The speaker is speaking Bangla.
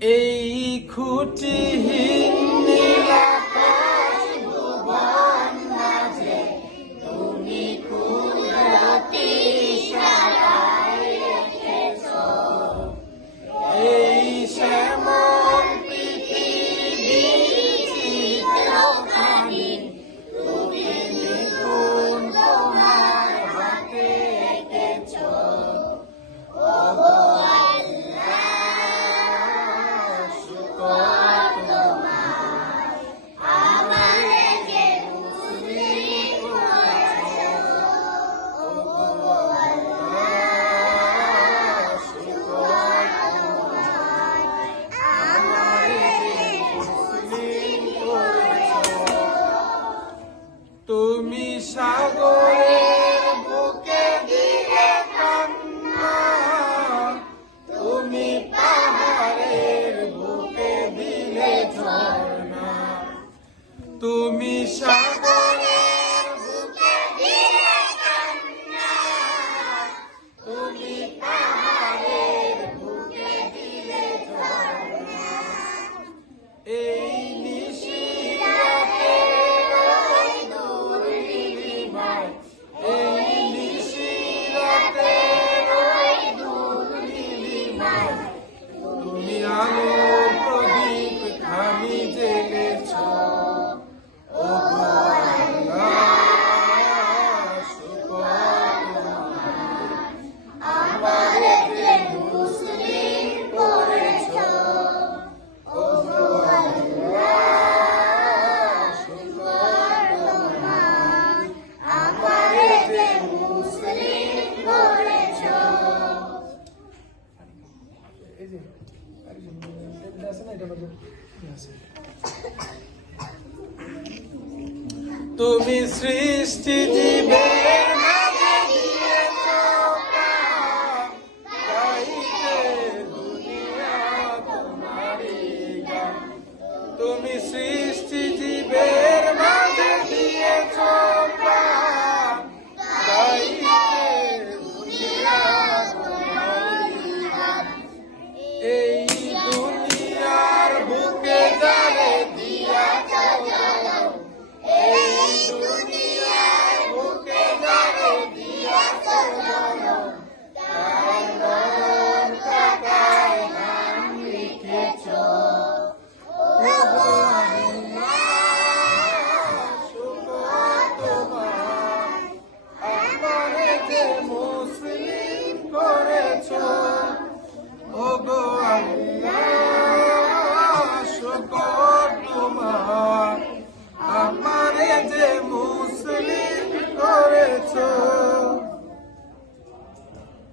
এই খুঁটিহীন নীলাকাশ ভুবন মাঝে তুমি কুদরতি সাজায় রেখেছো। এই শ্যামল পৃথিবীর চিত্রখানি তুমি নিপুণ তোমার হাতে এঁকেছো। তুমি সাগরের বুকে দিলে কান্না, তুমি পাহাড়ের বুকে দিলে ঝর্ণা। তুমি সাগরের বুকে দিলে কান্না, তুমি পাহাড়ের বুকে দিলে ঝর্ণা। এই আলোর প্রদীপ খানি জ্বেলেছ। ওগো আল্লাহ, শুকর তোমার, আমারে যে মুসলিম করেছ। ওগো আল্লাহ, শুকর তোমার, আমারে যে মুসলিম করেছ। তুমি সৃষ্টি জীবের মাঝে দিয়েছো প্রাণ, গাইতে দুনিয়া তোমারই গান। তুমি সৃষ্টি জীবের মাঝে দিয়েছো প্রাণ, গাইতে দুনিয়া তোমারই গান। এই দুনিয়ার বুকে যারে দিয়াছো জনম, এই দুনিয়ার বুকে যারে দিয়াছো জনম, তার মরণ খাতায় নাম লিখেছো। ওগো আল্লাহ, শুকর তোমার, আমারে যে মুসলিম করেছো। ওগো আল্লাহ, শুকর তোমার, আমারে যে মুসলিম করেছো।